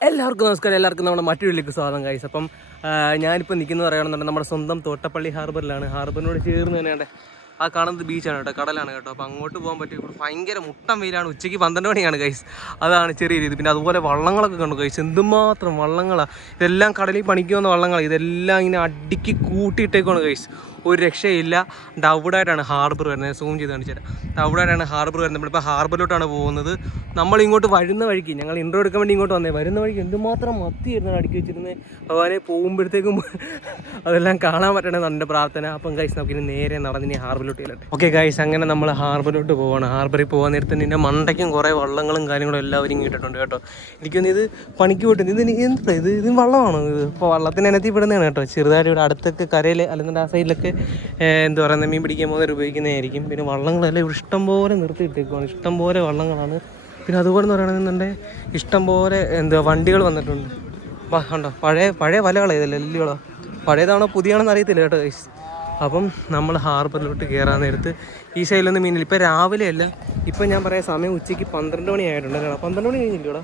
എല്ലാവർക്കും നമസ്കാരം. എല്ലാവർക്കും നമ്മുടെ മറ്റൊരു സ്വാഗതം കഴിച്ച അപ്പം ഞാനിപ്പോൾ നിൽക്കുന്നത് പറയുകയാണെന്നുണ്ടെങ്കിൽ നമ്മുടെ സ്വന്തം തോട്ടപ്പള്ളി ഹാർബറിലാണ്. ഹാർബറിനോട് ചേർന്ന് തന്നെയാണ് ആ കാണുന്നത് ബീച്ചാണ് കേട്ടോ കടലാണ് കേട്ടോ. അപ്പോൾ അങ്ങോട്ട് പോകാൻ പറ്റും ഇവിടെ ഭയങ്കര മുട്ടം വെയിലാണ്. ഉച്ചയ്ക്ക് പന്ത്രണ്ട് മണിയാണ് കൈസ് അതാണ് ചെറിയ രീതി. പിന്നെ അതുപോലെ വള്ളങ്ങളൊക്കെ കണ്ടു കൈസ് എന്തുമാത്രം വള്ളങ്ങളാണ് ഇതെല്ലാം കടലിൽ പണിക്കുമെന്ന വള്ളങ്ങളാണ് ഇതെല്ലാം ഇങ്ങനെ അടുക്കി കൂട്ടിയിട്ടേക്കാണ് കൈസ് ഒരു രക്ഷയില്ല. ഡൗഡായിട്ടാണ് ഹാർബർ വരുന്നത്. സൂം ചെയ്ത് കാണിച്ചുതരാം ഡൗഡായിട്ടാണ് ഹാർബർ വരുന്നത്. നമ്മളിപ്പോൾ ഹാർബറിലോട്ടാണ് പോകുന്നത്. നമ്മൾ ഇങ്ങോട്ട് വരുന്ന വഴിക്ക് ഞങ്ങൾ ഇൻട്രോ എടുക്കാൻ വേണ്ടി ഇങ്ങോട്ട് വന്നേ. വരുന്ന വഴിക്ക് എന്തുമാത്രം മത്തിയായിരുന്നു അടുക്കി വെച്ചിരുന്നത് ഭഗവാനെ പോകുമ്പോഴത്തേക്കും അതെല്ലാം കാണാൻ പറ്റണമെന്ന് എന്റെ പ്രാർത്ഥന. അപ്പം ഗൈസ് നമുക്ക് ഇനി നേരെ നടന്നിനി ഹാർബറിലോട്ട് ചെല്ലട്ടെ. ഓക്കെ ഗൈസ് അങ്ങനെ നമ്മൾ ഹാർബറിലോട്ട് പോവാണ്. ഹാർബറിൽ പോകാൻ നേരത്തെ നിന്റെ മണ്ടയ്ക്കും കുറേ വള്ളങ്ങളും കാര്യങ്ങളും എല്ലാവരും കേട്ടിട്ടുണ്ട് കേട്ടോ. എനിക്കൊന്ന് ഇത് പണിക്ക് പോയിട്ടുണ്ട് ഇത് എന്താ ഇത്? ഇത് വള്ളമാണോ ഇത്? ഇപ്പോൾ വള്ളത്തിനകത്ത് ഇവിടുന്നതാണ് കേട്ടോ. ചെറുതായിട്ട് ഇവിടെ അടുത്തൊക്കെ കരയിൽ അല്ലെങ്കിൽ ആ സൈഡിലൊക്കെ എന്താ പറയുക മീൻ പിടിക്കാൻ പോകുന്നവർ ഉപയോഗിക്കുന്നതായിരിക്കും. പിന്നെ വള്ളങ്ങളെല്ലാം ഇവിടെ ഇഷ്ടംപോലെ നിർത്തിയിട്ടേക്കുവാണ് ഇഷ്ടംപോലെ വള്ളങ്ങളാണ്. പിന്നെ അതുപോലെ എന്ന് പറയുകയാണെന്നുണ്ടെങ്കിൽ ഇഷ്ടംപോലെ എന്താ വണ്ടികൾ വന്നിട്ടുണ്ട്. കണ്ടോ? പഴയ പഴയ വലകളാണ് ഇതല്ലേ ലില്ലികളോ. പഴയതാണോ പുതിയാണോ അറിയത്തില്ല കേട്ടോ അപ്പം നമ്മൾ ഹാർബറിലോട്ട് കയറാൻ നേരത്ത് ഈ സൈഡിൽ നിന്ന് മീനില്ല ഇപ്പം രാവിലെയല്ല ഇപ്പം ഞാൻ പറയാം സമയം ഉച്ചയ്ക്ക് പന്ത്രണ്ട് മണി ആയിട്ടുണ്ട് അല്ലേ പന്ത്രണ്ട് മണി കഴിഞ്ഞില്ലേടാ?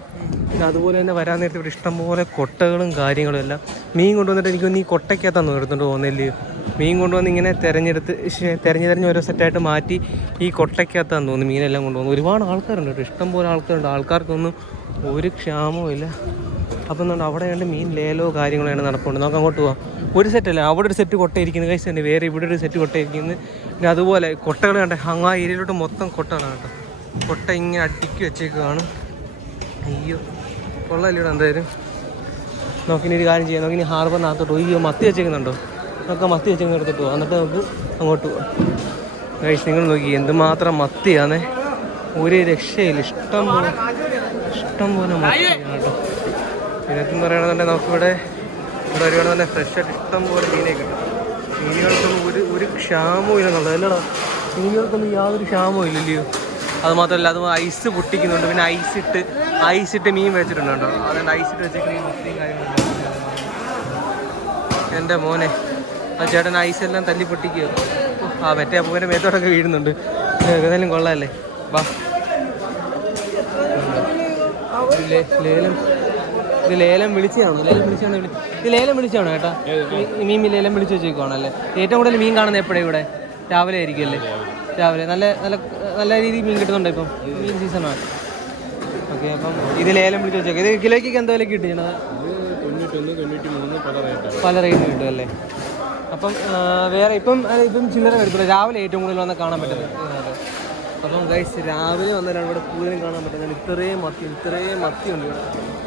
പിന്നെ അതുപോലെ തന്നെ വരാൻ നേരത്ത് ഇവിടെ ഇഷ്ടംപോലെ കൊട്ടകളും കാര്യങ്ങളും എല്ലാം. മീൻ കൊണ്ടുവന്നിട്ട് എനിക്കൊന്ന് ഈ കൊട്ടയ്ക്കകത്താണ് എടുത്തുകൊണ്ട് പോകുന്നില്ലേ മീൻ കൊണ്ടുവന്ന് ഇങ്ങനെ തിരഞ്ഞെടുത്ത് തിരഞ്ഞ് തിരഞ്ഞ് ഓരോ സെറ്റായിട്ട് മാറ്റി ഈ കൊട്ടയ്ക്കകത്താന്ന് തോന്നുന്നു മീനെല്ലാം കൊണ്ടുവന്നു. ഒരുപാട് ആൾക്കാരുണ്ട് കേട്ടോ. ഇഷ്ടംപോലെ ആൾക്കാരുണ്ട്. ആൾക്കാർക്കൊന്നും ഒരു ക്ഷാമവും ഇല്ല. അപ്പം എന്താണ് അവിടെ കണ്ട് മീൻ ലേലോ കാര്യങ്ങളാണ് നടപ്പുണ്ട്. നമുക്ക് അങ്ങോട്ട് പോവാം. ഒരു സെറ്റല്ല അവിടെ ഒരു സെറ്റ് കൊട്ടയിരിക്കുന്നത് കഴിച്ച് തന്നെ വേറെ ഇവിടെ ഒരു സെറ്റ് കൊട്ടയിരിക്കുന്നത് പിന്നെ അതുപോലെ കൊട്ടകൾ കണ്ട? അങ്ങ് ആ ഏരിയയിലോട്ട് മൊത്തം കൊട്ടകളാണ് കേട്ടോ. കൊട്ട ഇങ്ങനെ അടുക്കി വെച്ചേക്കാണ് അയ്യോ കൊള്ളല്ലോ എന്തായാലും. നോക്കിനി ഒരു കാര്യം ചെയ്യാം. നോക്കിനി ഹാർബറിനകത്തോട്ട് അയ്യോ മത്തി വെച്ചേക്കുന്നുണ്ടോ? നമുക്ക് മത്തി വെച്ചങ്ങ് എടുത്തിട്ട് പോകാം എന്നിട്ട് നമുക്ക് അങ്ങോട്ട് പോവാം. കഴിച്ച് നിങ്ങൾ നോക്കി എന്തുമാത്രം മത്തിയാണേ ഒരു രക്ഷയില്ല. ഇഷ്ടം പോലെ ഇഷ്ടം പോലെ മത്തിയാണ് കേട്ടോ ഇതിനകത്ത് പറയുകയാണെന്നുണ്ടെങ്കിൽ നമുക്കിവിടെ ഇവിടെ ഫ്രഷ് ആയിട്ട് ഇഷ്ടം പോലെ മീനെ കിട്ടും. മീനുകൾക്കൊന്നും ഒരു ഒരു ക്ഷാമവും ഇല്ലെന്നുള്ളത് അല്ലടാ മീനുകൾക്കൊന്നും യാതൊരു ക്ഷാമവും ഇല്ലല്ലയോ. അത് മാത്രമല്ല അത് ഐസ് പൊട്ടിക്കുന്നുണ്ട്. പിന്നെ ഐസ് ഇട്ട് ഐസ് ഇട്ട് മീൻ വെച്ചിട്ടുണ്ട് അതുകൊണ്ട് ഐസ് ഇട്ട് വെച്ചേക്കുന്ന മീൻ കാര്യങ്ങളും എന്റെ മോനെ. ആ ചേട്ടൻ ഐസ് എല്ലാം തല്ലി പൊട്ടിക്കുക ആ മറ്റേ അപ്പൂന്റെ മേത്തോട്ടൊക്കെ വീഴുന്നുണ്ട്. ഏതായാലും കൊള്ളാമല്ലേ വാ. ലേലം. ഇത് ലേലം വിളിച്ചതാണോ? ലേലം വിളിച്ചാണ് വിളി ഇത് ലേലം വിളിച്ചാണോ ചേട്ടാ മീൻ ലേലം വിളിച്ച് വെച്ചേക്കുവാണല്ലേ? ഏറ്റവും കൂടുതൽ മീൻ കാണുന്നത് എപ്പോഴേ ഇവിടെ? രാവിലെ ആയിരിക്കും അല്ലേ? രാവിലെ. നല്ല നല്ല നല്ല രീതിയിൽ മീൻ കിട്ടുന്നുണ്ട് ഇപ്പം? മീൻ സീസണാണ് ഓക്കെ അപ്പം ഇത് ലേലം വിളിച്ച് വെച്ചേക്കാം. ഇത് കിലോയ്ക്ക് എന്തോ വിലക്ക് കിട്ടുന്നത് പല റേറ്റ് കിട്ടും അല്ലേ? അപ്പം വേറെ ഇപ്പം ഇപ്പം ചില്ലറ വരത്തില്ല രാവിലെ ഏറ്റവും കൂടുതൽ വന്നാൽ കാണാൻ പറ്റുന്നത് അപ്പം ഗൈസ് രാവിലെ വന്നാലാണ് ഇവിടെ കൂടുതലും കാണാൻ പറ്റുന്നത് ഇത്രയും മത്തി ഇത്രയും മത്തി ഉണ്ട് ഇവിടെ.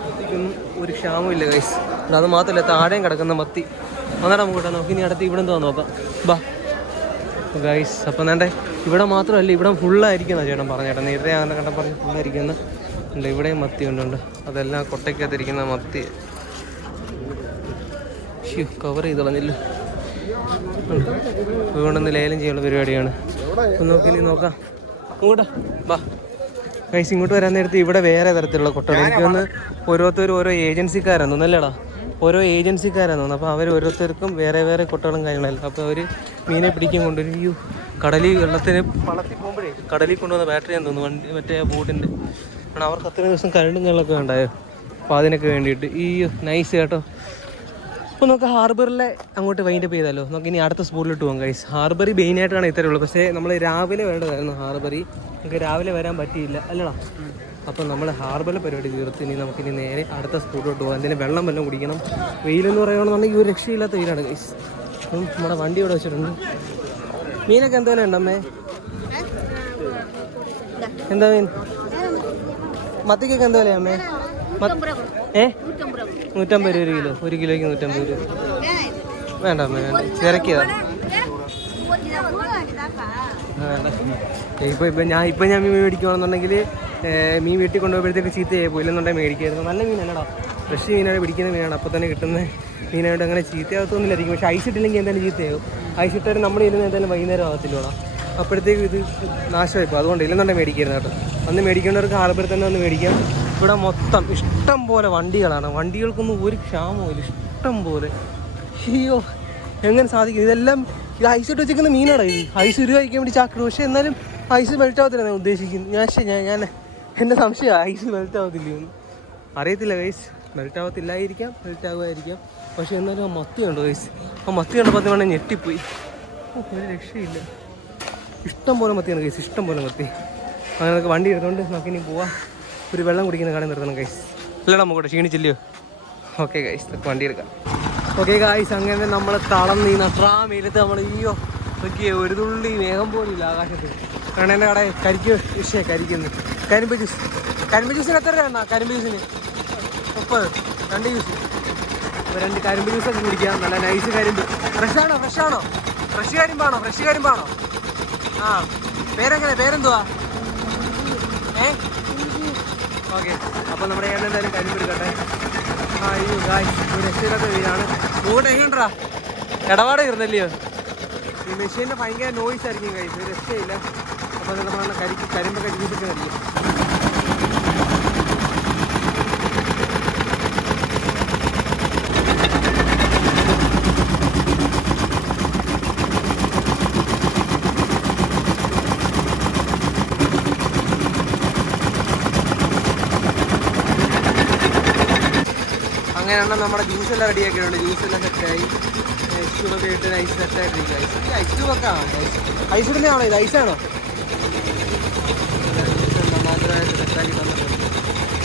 മത്തിക്കൊന്നും ഒരു ക്ഷാമം ഇല്ല ഗൈസ് അത് മാത്രമല്ല താഴെയും കിടക്കുന്ന മത്തി. വന്നിട്ട് നമുക്ക് കേട്ടോ നമുക്ക് ഇനി അടുത്ത് ഇവിടെ എന്തോ നോക്കാം. ബാ. ഗൈസ് അപ്പം വേണ്ടേ ഇവിടെ മാത്രമല്ല ഇവിടെ ഫുള്ളായിരിക്കുന്ന ചേട്ടൻ പറഞ്ഞ ചേട്ടൻ നേരത്തെ അങ്ങനെ കണ്ട പറഞ്ഞ് ഫുള്ളായിരിക്കുന്ന ഉണ്ട് ഇവിടെയും മത്തി ഉണ്ട് അതെല്ലാം കൊട്ടയ്ക്കകത്തിരിക്കുന്ന മത്തി. കവർ ചെയ്ത് കളഞ്ഞില്ല അതുകൊണ്ടൊന്ന് ലേലം ചെയ്യാനുള്ള പരിപാടിയാണ്. ഒന്ന് നോക്കി നോക്കാം. ഇങ്ങോട്ട് വാ. കൈസ് ഇങ്ങോട്ട് വരാൻ നേരത്ത് ഇവിടെ വേറെ തരത്തിലുള്ള കൊട്ടകൾ. എനിക്ക് ഓരോരുത്തരും ഓരോ ഏജൻസിക്കാരാണ് തോന്നുന്നല്ലേടാ ഓരോ ഏജൻസിക്കാരാണ് തോന്നുന്നു. അപ്പോൾ അവർ ഓരോരുത്തർക്കും വേറെ വേറെ കൊട്ടകളും കാര്യങ്ങളല്ല അപ്പോൾ അവർ മീനെ പിടിക്കാൻ കൊണ്ടുവരും. അയ്യോ കടലിൽ വെള്ളത്തിന് വളർത്തി പോകുമ്പോഴേ കടലിൽ കൊണ്ടുവന്ന ബാറ്ററി ബാറ്ററിയാന്ന് തോന്നുന്നു. വണ്ടി മറ്റേ ബോട്ടിന്റെ കാരണം അവർക്ക് അത്രയും ദിവസം കരണ്ടും കാര്യങ്ങളൊക്കെ ഉണ്ടായോ അപ്പോൾ അതിനൊക്കെ വേണ്ടിയിട്ട്. ഈ നൈസ് കേട്ടോ. അപ്പോൾ നമുക്ക് ഹാർബറിലെ അങ്ങോട്ട് വൈൻഡപ്പ് ചെയ്താലോ? നമുക്ക് ഇനി അടുത്ത സ്പോട്ടിലോട്ട് പോകാം ഗൈസ് ഹാർബറി മെയിനായിട്ടാണ് ഇത്രയേ ഉള്ളൂ. പക്ഷേ നമ്മൾ രാവിലെ വേണ്ടതായിരുന്നു ഹാർബറി. നമുക്ക് രാവിലെ വരാൻ പറ്റിയില്ല അല്ലടാ. അപ്പോൾ നമ്മൾ ഹാർബറിലെ പരിപാടി തീർത്ത് ഇനി നമുക്കിനി നേരെ അടുത്ത സ്പോട്ടിലോട്ട് പോകാം. അതിന് വെള്ളം വല്ലതും കുടിക്കണം. വെയിലെന്ന് പറയുകയാണെന്നുണ്ടെങ്കിൽ ഒരു രക്ഷയില്ലാത്ത വെയിലാണ് ഗൈസ് നമ്മുടെ വണ്ടി ഇവിടെ വെച്ചിട്ടുണ്ട്. മീനൊക്കെ എന്തോലും ഉണ്ടമ്മേ? എന്താ മീൻ? മത്തിക്കൊക്കെ എന്തോലെയാ അമ്മേ? ഏ? നൂറ്റമ്പത് രൂപ ഒരു കിലോ. ഒരു കിലോയ്ക്ക് നൂറ്റമ്പത് രൂപ. വേണ്ട തിരക്കിയതാ. ഇപ്പോൾ ഇപ്പം ഞാൻ ഇപ്പം ഞാൻ മീൻ മേടിക്കുകയാണെന്നുണ്ടെങ്കിൽ മീൻ വീട്ടിൽ കൊണ്ടുപോയപ്പോഴത്തേക്ക് ചീത്തയായി പോയില്ലെന്നുണ്ടെങ്കിൽ മേടിക്കായിരുന്നു. നല്ല മീനല്ലടാ ഫ്രഷ് മീനാണ് പിടിക്കുന്ന മീനാണ്. അപ്പോൾ തന്നെ കിട്ടുന്ന മീനായിട്ട് അങ്ങനെ ചീത്തയാകത്തൊന്നുമില്ലായിരിക്കും. പക്ഷേ ഐസ് ഇട്ടില്ലെങ്കിൽ എന്തായാലും ചീത്തയാവും. ഐസ് ഇട്ടാലും നമ്മൾ ഇരുന്ന് എന്തായാലും വൈകുന്നേരം ആകത്തില്ലോടാ. അപ്പോഴത്തേക്ക് ഇത് നാശമായിപ്പോ അതുകൊണ്ട് ഇല്ലെന്നുണ്ടെങ്കിൽ മേടിക്കായിരുന്നു കേട്ടോ. അന്ന് മേടിക്കേണ്ടവർക്ക് ഹാർബറിൽ തന്നെ ഒന്ന് മേടിക്കാം. ഇവിടെ മൊത്തം ഇഷ്ടം പോലെ വണ്ടികളാണ്. വണ്ടികൾക്കൊന്നും ഒരു ക്ഷാമവും ഇല്ല. ഇഷ്ടം പോലെ. അയ്യോ എങ്ങനെ സാധിക്കും? ഇതെല്ലാം ഇത് ഐസ് ഇട്ട് വെച്ചിരിക്കുന്ന മീനാണ് ഇത്? ഐസ് ഒരു കഴിക്കാൻ വേണ്ടി ചാക്കിടും. പക്ഷേ എന്നാലും ഐസ് മെൽറ്റ് ആവത്തില്ല ഞാൻ ഉദ്ദേശിക്കുന്നത്. ഞാൻ പക്ഷേ ഞാൻ ഞാൻ എന്റെ സംശയം ഐസ് മെൽറ്റ് ആവത്തില്ല എന്ന്. അറിയത്തില്ല ഗൈസ് മെൽറ്റ് ആവത്തില്ലായിരിക്കാം മെൽറ്റ് ആകുമായിരിക്കാം പക്ഷേ എന്നാലും ആ മത്തി കണ്ടു ഗൈസ് ആ മത്തി കണ്ടപ്പോൾ അത് വേണേൽ ഞെട്ടിപ്പോയി. ഒരു രക്ഷയില്ല. ഇഷ്ടം പോലെ മത്തിയാണ് ഗൈസ് ഇഷ്ടം പോലെ മത്തി. അങ്ങനെ വണ്ടി എടുത്തുകൊണ്ട് നമുക്കിനി പോവാം. ഒരു വെള്ളം കുടിക്കുന്ന കടയിൽ നിർത്തണം ഗൈസ് അല്ലടാ നമുക്ക് ക്ഷീണിച്ചില്ലയോ? ഓക്കെ ഗൈസ് വണ്ടി എടുക്കാം. ഓക്കെ ഗൈസ് അങ്ങനെ നമ്മൾ തളർന്ന് ഈ നട്രാമയിലത്ത് നമ്മൾ അയ്യോ നോക്കിയേ ഒരു തുള്ളി മേഘം പോലില്ല ആകാശത്ത്. കാരണം എന്റെ കട കരിക്ക് വിഷയ കരിക്കുന്നു. കരിമ്പ് ജ്യൂസ് കരിമ്പ് ജ്യൂസിന് എത്ര രൂപ കരിമ്പ് ജ്യൂസിന് മുപ്പത് രണ്ട് ജ്യൂസ് അപ്പോൾ രണ്ട് കരിമ്പ് ജ്യൂസൊക്കെ കുടിക്കാം. നല്ല നൈസ് കരിമ്പ്. ഫ്രഷ് ആണോ? ഫ്രഷ് ഫ്രഷ് കരിമ്പാണോ? ഫ്രഷ് കരിമ്പാണോ? ആ പേരെങ്ങനെ? പേരെന്തുവാ? ഏ? ഓക്കെ. അപ്പോൾ നമ്മുടെ ഏട്ടൻ എന്തായാലും കരിമ്പ് എടുക്കട്ടെ. ആ അയ്യോ ഗായ് ഒരു രക്ഷയില്ലാത്ത വീടാണ്. കൂടെ എങ്ങനെയാ ഇടപാട് ഇരുന്നല്ലയോ ഈ മെഷീന്റെ ഭയങ്കര നോയിസ് ആയിരിക്കും കഴിച്ചു രക്ഷയില്ല. അപ്പോൾ നമ്മളെ കരിക്ക് കരിമ്പൊക്കെ ജീവിച്ചിട്ട് അങ്ങനെയാണ് നമ്മുടെ ജ്യൂസ് എല്ലാം റെഡി ആക്കിയിട്ടുണ്ട് ജ്യൂസ് എല്ലാം സെറ്റായി ഐസ് ക്യൂബൊക്കെ ഇട്ട് ഐസ് സെറ്റായിട്ടിരിക്കും ഐസ് ഐസ് ക്യൂബൊക്കെ ആണ് ഐസ് ഐസ് ആണോ ഇത്? ഐസാണോ മാത്രമായിട്ട് സെറ്റാക്കി തന്നിട്ടുണ്ട്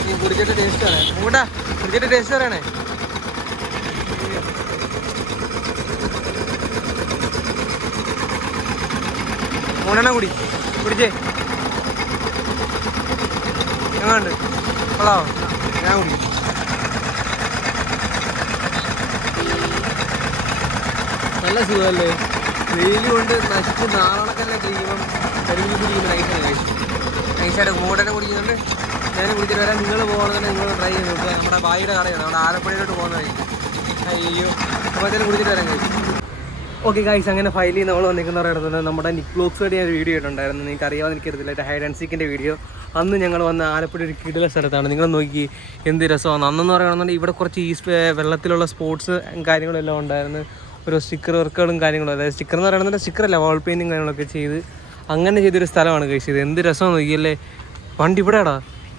നീ കുടിച്ചിട്ട് ടേസ്റ്റ് പറയാം കൂട്ടാ കുടിച്ചിട്ട് ടേസ്റ്റ് പറയണേ മൂന്നെണ്ണം കുടി. കുടിച്ചേ. എങ്ങാണ്ട് കൊള്ളാവോ? ഞാൻ കുടി നല്ല സുഖമല്ലേ? വെയിൽ കൊണ്ട് നശിച്ച് നാളണക്കല്ല ക്രീമം കരിമീൻ കുടിക്കുന്ന നൈസാണ് കഴിച്ചു നൈസായിട്ട് കൂടനെ കുടിക്കുന്നുണ്ട്. ഞാൻ കുടിച്ചിട്ട് വരാം. നിങ്ങൾ പോകണമെന്നുണ്ടെങ്കിൽ നിങ്ങൾ ട്രൈ ചെയ്ത് നോക്കുക. നമ്മുടെ ബായിയുടെ കടയാണ് നമ്മുടെ ആലപ്പുഴയിലോട്ട് പോകുന്ന വഴി. അയ്യോ. അപ്പോൾ എന്തായാലും കുടിച്ചിട്ട് വരാൻ കഴിച്ചു ഓക്കെ ഗൈസ് അങ്ങനെ ഫൈലിൽ നമ്മൾ വന്നിരിക്കുന്ന പറയുന്നത് നമ്മുടെ നിക് ബ്ലോക്സ് വഴി ഞാൻ ഒരു വീഡിയോ ഇട്ടുണ്ടായിരുന്നു നിങ്ങൾക്ക് അറിയാതെ എനിക്കറിയത്തില്ല ഹൈഡ് ആൻഡ് സീക്കിന്റെ വീഡിയോ അന്ന് ഞങ്ങൾ വന്ന ആലപ്പുഴ ഒരു കിടില സ്ഥലത്താണ്. നിങ്ങൾ നോക്കി എന്ത് രസമാണ്. അന്നെന്ന് പറയുകയാണെന്നുണ്ടെങ്കിൽ ഇവിടെ കുറച്ച് ഈ വെള്ളത്തിലുള്ള സ്പോർട്സ് കാര്യങ്ങളെല്ലാം ഉണ്ടായിരുന്നു. ഓരോ സ്റ്റിക്കർ വർക്കുകളും കാര്യങ്ങളും. അതായത് സ്റ്റിക്കർ എന്ന് പറയുന്നത് സ്റ്റിക്കർ അല്ല വാൾ പെയിന്റിങ് കാര്യങ്ങളൊക്കെ ചെയ്ത് അങ്ങനെ ചെയ്തൊരു സ്ഥലമാണ് കഴിച്ച് ഇത്. എന്ത് രസമാണ് നോക്കിയല്ലേ? വണ്ടി ഇവിടെയാടാ.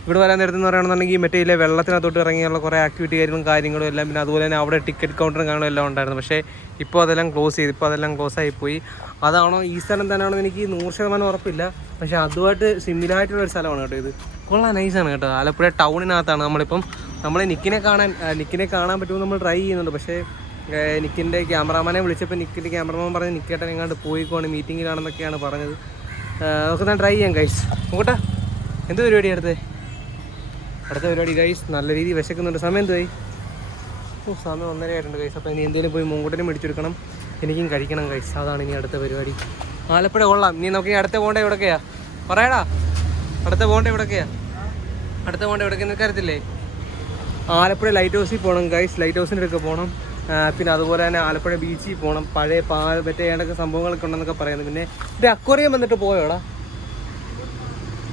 ഇവിടെ വരാൻ നേരത്തെ എന്ന് പറയുകയാണെന്നുണ്ടെങ്കിൽ മറ്റേ ഇല്ലേ വെള്ളത്തിനകത്തോട്ട് ഇറങ്ങിയുള്ള കുറേ ആക്ടിവിറ്റി കാര്യങ്ങളും കാര്യങ്ങളും എല്ലാം പിന്നെ അതുപോലെ തന്നെ അവിടെ ടിക്കറ്റ് കൗണ്ടറും കാര്യങ്ങളും എല്ലാം ഉണ്ടായിരുന്നു. പക്ഷേ ഇപ്പോൾ അതെല്ലാം ക്ലോസ് ചെയ്ത് ഇപ്പോൾ അതെല്ലാം ക്ലോസ് ആയിപ്പോയി അതാണോ ഈ സ്ഥലം തന്നെയാണോ എനിക്ക് നൂറ് ശതമാനം ഉറപ്പില്ല. പക്ഷേ അതുമായിട്ട് സിമിലായിട്ടുള്ള ഒരു സ്ഥലമാണ് കേട്ടോ ഇത്. കൊള്ളാം നൈസാണ് കേട്ടോ. ആലപ്പുഴ ടൗണിനകത്താണ് നമ്മളിപ്പം നമ്മൾ നിക്കിനെ കാണാൻ നിക്കിനെ കാണാൻ പറ്റുമോ നമ്മൾ ട്രൈ ചെയ്യുന്നുണ്ട്. പക്ഷേ നിക്കിന്റെ ക്യാമറാമാനെ വിളിച്ചപ്പോൾ നിക്കിന്റെ ക്യാമറാമാൻ പറഞ്ഞ് നിക്കേട്ടൻ എങ്ങാണ്ട് പോയിക്കോണ് മീറ്റിങ്ങിലാണെന്നൊക്കെയാണ് പറഞ്ഞത്. നമുക്ക് ഞാൻ ട്രൈ ചെയ്യാം ഗൈസ് നോക്കട്ടെ. എന്ത് പരിപാടി അടുത്ത്? അടുത്ത പരിപാടി ഗൈസ് നല്ല രീതിയിൽ വിശക്കുന്നുണ്ട്. സമയം എന്തുവായി? ഓ സമയം ഒന്നര ആയിട്ടുണ്ട് ഗൈസ് അപ്പോൾ ഇനി എന്തെങ്കിലും പോയി മൂങ്കുട്ടനും മേടിച്ചെടുക്കണം. എനിക്കും കഴിക്കണം ഗൈസ് അതാണ് ഇനി അടുത്ത പരിപാടി. ആലപ്പുഴ കൊള്ളാം. നീ നമുക്ക് അടുത്ത പോകേണ്ട എവിടൊക്കെയാ? പറയടാ. അടുത്ത പോകേണ്ട എവിടൊക്കെയാ? അടുത്ത പോകേണ്ട എവിടൊക്കെ നിൽക്കരത്തില്ലേ ആലപ്പുഴ ലൈറ്റ് ഹൗസിൽ പോകണം ഗൈസ് ലൈറ്റ് ഹൗസിന്റെ അടുക്ക പോകണം പിന്നെ അതുപോലെ തന്നെ ആലപ്പുഴ ബീച്ചിൽ പോകണം പഴയ പാ മറ്റേ ഏതൊക്കെ സംഭവങ്ങളൊക്കെ ഉണ്ടെന്നൊക്കെ പറയുന്നത് പിന്നെ ഇത് അക്വറിയം വന്നിട്ട് പോയോടാ?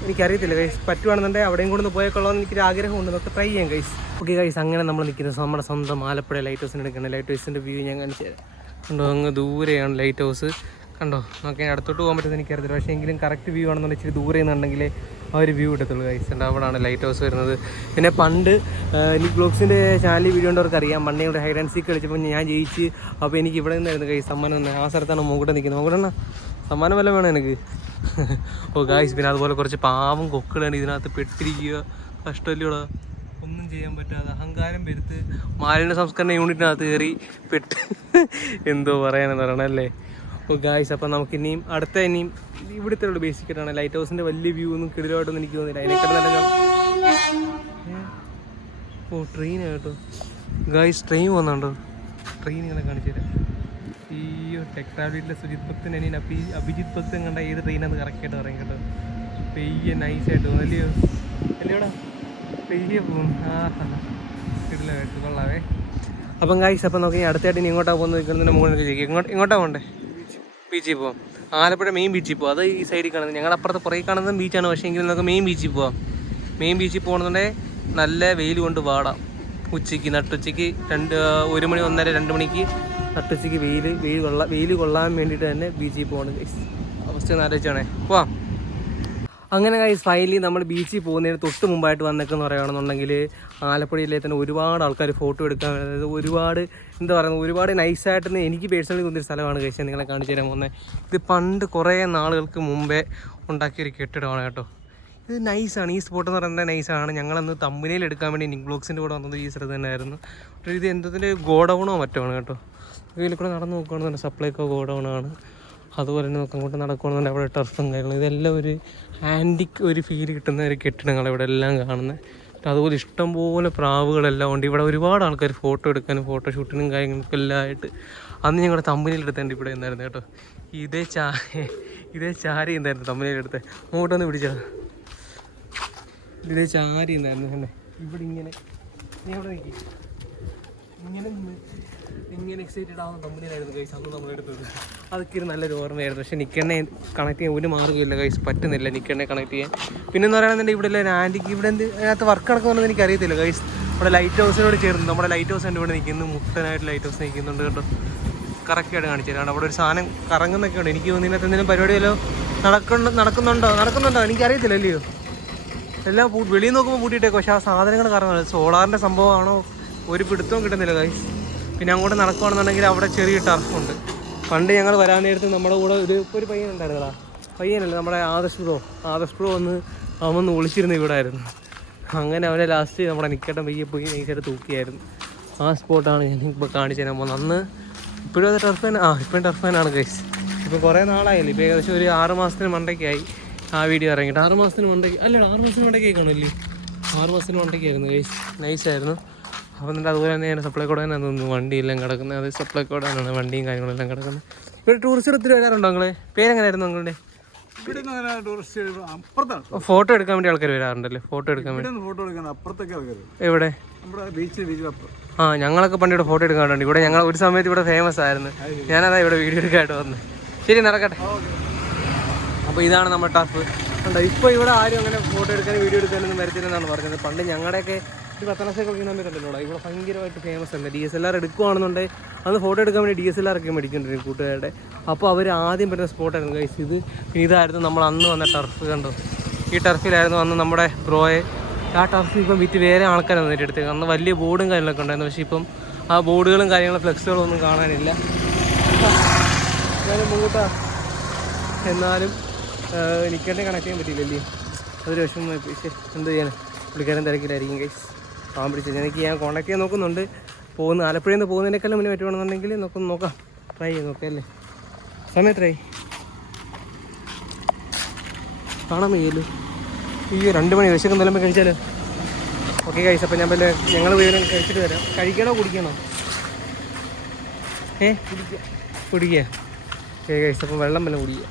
എനിക്കറിയത്തില്ല കൈസ് പറ്റുവാണെന്നുണ്ടെങ്കിൽ അവിടെയും കൊണ്ട് ഒന്ന് പോയേക്കൊള്ളാമെന്ന് എനിക്കൊരു ആഗ്രഹമുണ്ട്. നമുക്ക് ട്രൈ ചെയ്യാം കൈസ് ഓക്കെ കൈസ് അങ്ങനെ നമ്മൾ നിൽക്കുന്നത് നമ്മുടെ സ്വന്തം ആലപ്പുഴ ലൈറ്റ് ഹൗസിന് എടുക്കുന്നത് ലൈറ്റ് ഹൗസിന്റെ വ്യൂ ഞാൻ കാണിച്ചു തരാം. കണ്ടോ അങ്ങ് ദൂരെയാണ് ലൈറ്റ് ഹൗസ് കണ്ടോ? നോക്കി അടുത്തോട്ട് പോകാൻ പറ്റുന്നത് എനിക്കറിയത്തില്ല പക്ഷേ എങ്കിലും കറക്റ്റ് വ്യൂ ആണെന്നുണ്ടെങ്കിൽ ഇച്ചിരി ദൂരെ നിന്നുണ്ടെങ്കിൽ ആ ഒരു വ്യൂ കിട്ടത്തുള്ളൂ ഗൈസ് ഉണ്ട് അവിടെയാണ് ലൈറ്റ് ഹൗസ് വരുന്നത്. പിന്നെ പണ്ട് എനിക്ക് ബ്ലോഗ്സിന്റെ ചാനലിൽ വീഡിയോ ഉണ്ടവർക്ക് അറിയാം. പണ്ട് ഇവിടെ ഹൈഡ് ആൻഡ് സീക്ക് കളിച്ചപ്പോൾ ഞാൻ ജയിച്ച് അപ്പോൾ എനിക്ക് ഇവിടെ നിന്നായിരുന്നു ഗൈസ് സമ്മാനം തന്നെ. ആ സ്ഥലത്താണ് മുകളിൽ നിൽക്കുന്നത്. മൂക്കട്ടെണ്ണ സമ്മാനം വല്ല വേണം എനിക്ക് ഓ ഗൈസ് പിന്നെ അതുപോലെ കുറച്ച് പാവം കൊക്കുകളാണ് ഇതിനകത്ത് പെട്ടിരിക്കുക. കഷ്ടമല്ലോ ഒന്നും ചെയ്യാൻ പറ്റാതെ അഹങ്കാരം വരുത്ത് മാലിന്യ സംസ്കരണ യൂണിറ്റിനകത്ത് കയറി പെട്ട് എന്തോ പറയാനെന്ന് പറയണല്ലേ ഓ ഗായ്സ് അപ്പം നമുക്ക് ഇനിയും അടുത്ത ഇനിയും ഇവിടുത്തെ ഉള്ളു ബേസിക് ആയിട്ടാണ് ലൈറ്റ് ഹൗസിന്റെ വലിയ വ്യൂ ഒന്നും കിടിലമായിട്ടൊന്നും എനിക്ക് തോന്നില്ല അതിനേക്കാൾ നല്ല? ഓ ട്രെയിൻ കേട്ടോ. ഗായ്സ് ട്രെയിൻ പോകുന്നുണ്ടോ ട്രെയിൻ ഇങ്ങനെ കാണിച്ചു തരാം. അയ്യോ ടെക്നാലജിയിലെ സുജിത് ഭക്തൻ ഇനി അഭി അഭിജിത് ഭക്തൻ കണ്ട ഏത് ട്രെയിനാന്ന് കറക്റ്റായിട്ട് പറയും കേട്ടോ. പെയ്യ നൈസായിട്ട് പോകും അല്ലയോ? അല്ലയോടാ പെയ്യ പോകും ആ ഇടില്ല കേട്ടോ കൊള്ളാവേ. അപ്പം ഗായ്സ് അപ്പം നോക്കി അടുത്തായിട്ട് ഇനി ഇങ്ങോട്ടാണ് പോകുന്നത്? നിൽക്കുന്നതിന് മുകളിൽ ചോദിക്കും ഇങ്ങോട്ട് ഇങ്ങോട്ടാണ് പോകണ്ടേ ബീച്ചിൽ പോവാം. ആലപ്പുഴ മെയിൻ ബീച്ചിൽ പോവാം. അത് ഈ സൈഡിൽ കാണുന്നത്. ഞങ്ങളുടെ അപ്പുറത്ത് പുറകെ കാണുന്നത് ബീച്ചാണ് പക്ഷേ എങ്കിലും നമുക്ക് മെയിൻ ബീച്ചിൽ പോവാം. മെയിൻ ബീച്ചിൽ പോകണമെന്നുണ്ടെങ്കിൽ നല്ല വെയിൽ കൊണ്ട് പാടാം ഉച്ചയ്ക്ക് നട്ടുച്ചയ്ക്ക് രണ്ട് ഒരു മണി ഒന്നര രണ്ട് മണിക്ക് നട്ടുച്ചയ്ക്ക് വെയിൽ വെയിൽ കൊള്ളാൻ വെയിൽ കൊള്ളാൻ വേണ്ടിയിട്ട് തന്നെ ബീച്ചിൽ പോകണം അവസ്ഥ ഒന്ന് ആലോചിച്ചാണേ പോവാം. അങ്ങനെ കഴിഞ്ഞ് ഫൈനലി നമ്മൾ ബീച്ചിൽ പോകുന്നതിന് തൊട്ട് മുമ്പായിട്ട് വന്നേക്കെന്ന് പറയുകയാണെന്നുണ്ടെങ്കിൽ ആലപ്പുഴയിലെ തന്നെ ഒരുപാട് ആൾക്കാർ ഫോട്ടോ എടുക്കാൻ അതായത് ഒരുപാട് എന്താ പറയുന്നത് ഒരുപാട് നൈസായിട്ട് എനിക്ക് പേഴ്സണലി തോന്നിയൊരു സ്ഥലമാണ് കഴിച്ചത് നിങ്ങളെ കാണിച്ചു തരാൻ പോകുന്നത്. ഇത് പണ്ട് കുറേ നാളുകൾക്ക് മുമ്പേ ഉണ്ടാക്കിയൊരു കെട്ടിടമാണ് കേട്ടോ. ഇത് നൈസാണ് ഈ സ്പോട്ട് എന്ന് പറയുന്നത് നൈസാണ് ഞങ്ങളന്ന് തമ്മിനയിൽ എടുക്കാൻ വേണ്ടി നിക് ബ്ലോക്സിന്റെ കൂടെ വന്നത് ഈ സ്ഥലത്ത് തന്നെയായിരുന്നു. ഇത് എന്തതിന്റെ ഗോഡൗണോ മറ്റോ ആണ് കേട്ടോ. ഇതിൽ കൂടെ നടന്ന് നോക്കുകയാണെന്നുണ്ടെങ്കിൽ സപ്ലൈക്കോ ഗോഡൗണാണ് അതുപോലെ തന്നെ നമുക്ക് അങ്ങോട്ട് നടക്കുകയാണെന്നുണ്ടെങ്കിൽ അവിടെ ടർഫും കാര്യങ്ങളും ഇതെല്ലാം ഒരു ഹാൻഡിക്ക് ഒരു ഫീൽ കിട്ടുന്ന ഒരു കെട്ടിടങ്ങൾ ഇവിടെ എല്ലാം കാണുന്നത്. അതുപോലെ ഇഷ്ടംപോലെ പ്രാവുകളെല്ലാം ഉണ്ട്. ഇവിടെ ഒരുപാട് ആൾക്കാർ ഫോട്ടോ എടുക്കാനും ഫോട്ടോ ഷൂട്ടിനും കാര്യങ്ങൾക്കും എല്ലാം ആയിട്ട് അന്ന് ഞങ്ങളുടെ തമ്പനിയിലെടുത്തേണ്ട ഇവിടെ ഉണ്ടായിരുന്നു കേട്ടോ. ഇതേ ചാ ഇതേ ചാരി എന്തായിരുന്നു തമ്പനിയിലെടുത്ത് അങ്ങോട്ടൊന്ന് പിടിച്ചോ. ഇതേ ചാരി എന്തായിരുന്നു കണ്ടേ. ഇവിടെ ഇങ്ങനെ അവിടെ ഇങ്ങനെ ഇങ്ങനെ എക്സൈറ്റഡ് ആവുന്ന കമ്പനിയിലായിരുന്നു കൈസ് അന്ന് നമ്മളെടുത്തത്. അതൊക്കെ ഒരു നല്ലൊരു ഓർമ്മയായിരുന്നു. പക്ഷേ നിക്കണ്ണെ കണക്ട് ചെയ്യാൻ ഒരു മാർഗമില്ല കൈസ് പറ്റുന്നില്ല നിക്കണ്ണെ കണക്ട് ചെയ്യാൻ. പിന്നെ എന്ന് പറയുന്നത് ഇവിടെ ഒരു ആന്റിക്ക് ഇവിടെ എന്ത് അതിനകത്ത് വർക്ക് നടക്കുന്നത് എനിക്ക് അറിയത്തില്ല കൈസ് ഇവിടെ ലൈറ്റ് ഹൗസിനോട് ചേർന്ന് നമ്മുടെ ലൈറ്റ് ഹൗസ് ഉണ്ട് ഇവിടെ നിൽക്കുന്നു. മുട്ടനായിട്ട് ലൈറ്റ് ഹൗസ് നിൽക്കുന്നുണ്ട് കേട്ടോ കറക്റ്റായിട്ട് കാണിച്ചു തരാം. അവിടെ ഒരു സാധനം കറങ്ങുന്നൊക്കെ ഉണ്ട്. എനിക്ക് തോന്നുന്നു ഇതിനകത്ത് എന്തെങ്കിലും പരിപാടിയല്ലോ നടക്കുന്ന നടക്കുന്നുണ്ടോ? നടക്കുന്നുണ്ടോ? എനിക്കറിയത്തില്ല അല്ലയോ? എല്ലാം പൂ വെളിയിൽ നോക്കുമ്പോൾ പൂട്ടിയിട്ടേക്കും പക്ഷേ ആ സാധനങ്ങൾ കറങ്ങുന്നത് സോളാറിന്റെ സംഭവമാണോ? ഒരു പിടുത്തവും കിട്ടുന്നില്ല കൈസ് പിന്നെ അങ്ങോട്ട് നടക്കുകയാണെന്നുണ്ടെങ്കിൽ അവിടെ ചെറിയ ടർഫുണ്ട് പണ്ട് ഞങ്ങൾ വരാൻ നേരത്ത് നമ്മുടെ കൂടെ ഒരു ഒരു പയ്യൻ ഉണ്ടായിരുന്നടാ. പയ്യനല്ല നമ്മുടെ ആദർശ് ബ്രോ ആദർശ് ബ്രോ വന്ന് അവൻ വന്ന് ഒളിച്ചിരുന്ന ഇവിടെ ആയിരുന്നു അങ്ങനെ അവനെ ലാസ്റ്റ് നമ്മുടെ നിക്കട്ടം പയ്യെ പോയി നൈസായിട്ട് തൂക്കിയായിരുന്നു. ആ സ്പോട്ടാണ് ഞാൻ ഇപ്പോൾ കാണിച്ചു തരാൻ പോകുന്നത്. അന്ന് ഇപ്പോഴും അത് ടർഫ് ആ ഇപ്പം ടർഫാനാണ് ഫാനാണ് ഗൈസ് ഇപ്പോൾ കുറേ നാളായില്ലേ. ഇപ്പോൾ ഏകദേശം ഒരു ആറ് മാസത്തിന് മണ്ടയ്ക്കായി ആ വീഡിയോ ഇറങ്ങിയിട്ട്. ആറ് മാസത്തിന് മണ്ടയ്ക്ക് അല്ല ആറ് മാസത്തിന് മണ്ടയ്ക്കായി കാണില്ലേ ആറ് മാസത്തിന് മണ്ടയ്ക്കായിരുന്നു ഗൈസ് നൈസായിരുന്നു അപ്പോൾ എന്നിട്ട് അതുപോലെ തന്നെ ഞാൻ സപ്ലൈ തന്നെ തോന്നുന്നു വണ്ടിയെല്ലാം കിടക്കുന്നത്. അത് സപ്ലൈ കോഡാണ് വണ്ടിയും കാര്യങ്ങളെല്ലാം കിടക്കുന്നത്. ഇവിടെ ടൂറിസ്റ്റ് ഒത്തിരി വരാറുണ്ടോ നിങ്ങളെ? പേരെങ്ങനെയായിരുന്നു നിങ്ങളുടെ? ഫോട്ടോ എടുക്കാൻ വേണ്ടി ആൾക്കാർ വരാറുണ്ടല്ലേ? ഫോട്ടോ എടുക്കാൻ വേണ്ടി. ഫോട്ടോ എടുക്കാൻ അപ്പുറത്തേക്ക് ആൾക്കാർ എവിടെ? ആ ഞങ്ങളൊക്കെ പണ്ട് ഇവിടെ ഫോട്ടോ വേണ്ടി ഇവിടെ ഞങ്ങൾ ഒരു സമയത്ത് ഇവിടെ ഫേമസ് ആയിരുന്നു. ഞാനതാ ഇവിടെ വീഡിയോ എടുക്കാനായിട്ട് വന്നത് ശരി നടക്കട്ടെ. അപ്പോൾ ഇതാണ് നമ്മുടെ ടഫ് കണ്ടോ ഇപ്പോൾ ഇവിടെ ആരും അങ്ങനെ ഫോട്ടോ എടുക്കാനും വീഡിയോ എടുക്കാനൊന്നും വരത്തില്ലെന്നാണ് പറഞ്ഞത്. പണ്ട് ഞങ്ങളുടെയൊക്കെ ഒരു പത്തനംതിട്ട കളിക്കുന്ന സമയത്തുണ്ടല്ലോ ഇവിടെ ഭയങ്കരമായിട്ട് ഫേമസ് അല്ല ഡി എസ് എൽ ആർ എടുക്കുവാണെന്നുണ്ടെങ്കിൽ അന്ന് ഫോട്ടോ എടുക്കാൻ വേണ്ടി ഡി എസ് എൽ ആർ ഒക്കെ മേടിക്കുന്നുണ്ട് കൂട്ടുകാരുടെ. അപ്പോൾ അവർ ആദ്യം പറ്റുന്ന സ്പോട്ടായിരുന്നു ഗൈസ് ഇത് ഇതായിരുന്നു നമ്മൾ അന്ന് വന്ന ടർഫ് കണ്ടോ? ഈ ടർഫിലായിരുന്നു അന്ന് നമ്മുടെ ബ്രോയെ ആ ടർഫ് ഇപ്പം വിറ്റ് വേറെ ആൾക്കാരെ നേരിട്ട് എടുത്തത് അന്ന് വലിയ ബോർഡും കാര്യങ്ങളൊക്കെ ഉണ്ടായിരുന്നു. പക്ഷേ ഇപ്പം ആ ബോർഡുകളും കാര്യങ്ങളും ഫ്ലെക്സുകളും ഒന്നും കാണാനില്ല. എന്നാലും മുങ്ങൂട്ടാ. എന്നാലും കണക്ട് ചെയ്യാൻ പറ്റിയില്ലല്ലേ? അതൊരു വിഷമമായി പക്ഷേ എന്ത് ചെയ്യാൻ പുള്ളിക്കാരൻ തിരക്കിലായിരിക്കും ഗൈസ് പാവം പിടിച്ചത് എനിക്ക് ഞാൻ കോൺടാക്ട് ചെയ്യാൻ നോക്കുന്നുണ്ട്. പോകുന്ന ആലപ്പുഴയിൽ നിന്ന് പോകുന്നതിനേക്കാളും മുന്നേ പറ്റുവാണെന്നുണ്ടെങ്കിൽ നമുക്ക് നോക്കാം. ട്രൈ ചെയ്ത് നോക്കാം അല്ലേ? സമയം ട്രൈ കാണാൻ വയ്യല്ലോ അയ്യോ രണ്ട് മണി. വിശക്കും നിലമ്പ് കഴിച്ചാലോ? ഓക്കെ കഴിച്ച അപ്പം ഞാൻ പിന്നെ ഞങ്ങൾ വീടും കഴിച്ചിട്ട് വരാം. കഴിക്കണോ കുടിക്കണോ? ഏ? കുടിക്കുക കുടിക്കുക ഓക്കെ കഴിച്ചപ്പം വെള്ളം വല്ല കുടിക്കുക